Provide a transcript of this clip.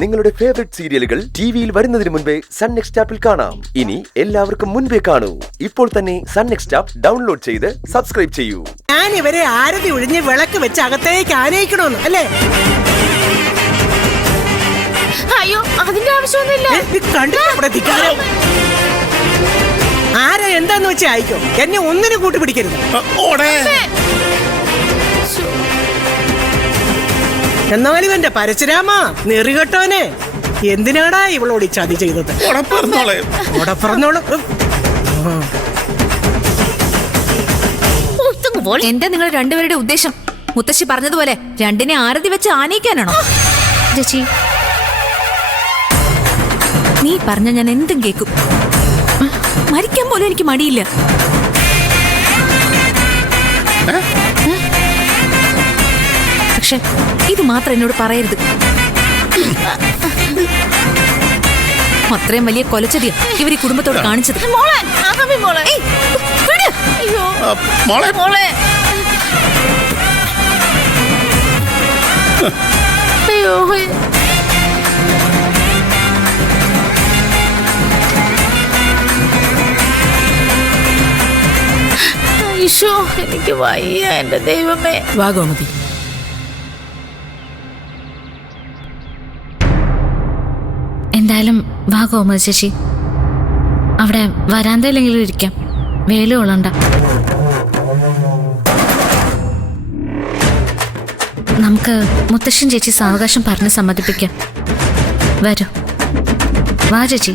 നിങ്ങളുടെ ഫേവറേറ്റ് സീരിയലുകൾ ടിവിയിൽ വരുന്നതിന് മുൻപേ സൺ നെക്സ്റ്റ് ആപ്പിൽ കാണാം. ഇനി എല്ലാവർക്കും മുൻപേ കാണൂ. ഇപ്പോൾ തന്നെ സൺ നെക്സ്റ്റ് ആപ്പ് ഡൗൺലോഡ് ചെയ്ത് സബ്സ്ക്രൈബ് ചെയ്യൂ. ഞാൻ ഇവരെ ആരതി ഒഴിഞ്ഞ് വിളക്ക് വെച്ച് അകത്തേക്ക് ആനയിക്കണോന്ന് അല്ലേ? അയ്യോ, അതിന്റെ ആവശ്യമൊന്നുമില്ല. ആരാ എന്താന്ന് വെച്ചാ അയക്കോ, എന്നെ ഒന്നിനും കൂട്ടി പിടിക്കരുത്. എന്നാലും എന്റെ പരശുരാമ നെറികെട്ടോനെ, എന്തിനാടാ ഇവളോട് ഈ ചതി ചെയ്തത്? എന്താ നിങ്ങൾ രണ്ടുപേരുടെ ഉദ്ദേശം? മുത്തശ്ശി പറഞ്ഞതുപോലെ രണ്ടിനെ ആരതി വെച്ച് ആനയിക്കാനാണോ? ചേച്ചി, നീ പറഞ്ഞ ഞാൻ എന്തും കേക്കും. മരിക്കാൻ പോലും എനിക്ക് മടിയില്ല. പക്ഷെ ഇത് മാത്രം എന്നോട് പറയരുത്. അത്രയും വലിയ കൊലച്ചതിയാ ഇവർ ഈ കുടുംബത്തോട് കാണിച്ചത്. എനിക്ക് വയ്യ എന്റെ ദൈവമേ. വാ ഗോമതി. എന്തായാലും വാ ഗോമതി ചേച്ചി, അവിടെ വരാന്തയിലെങ്കിലും ഇരിക്കാം, വേല കൊള്ളണ്ട. നമുക്ക് മുത്തശ്ശൻ ചേച്ചി സാവകാശം പറഞ്ഞ് സമ്മതിപ്പിക്കാം. വരൂ, വാ ചേച്ചി.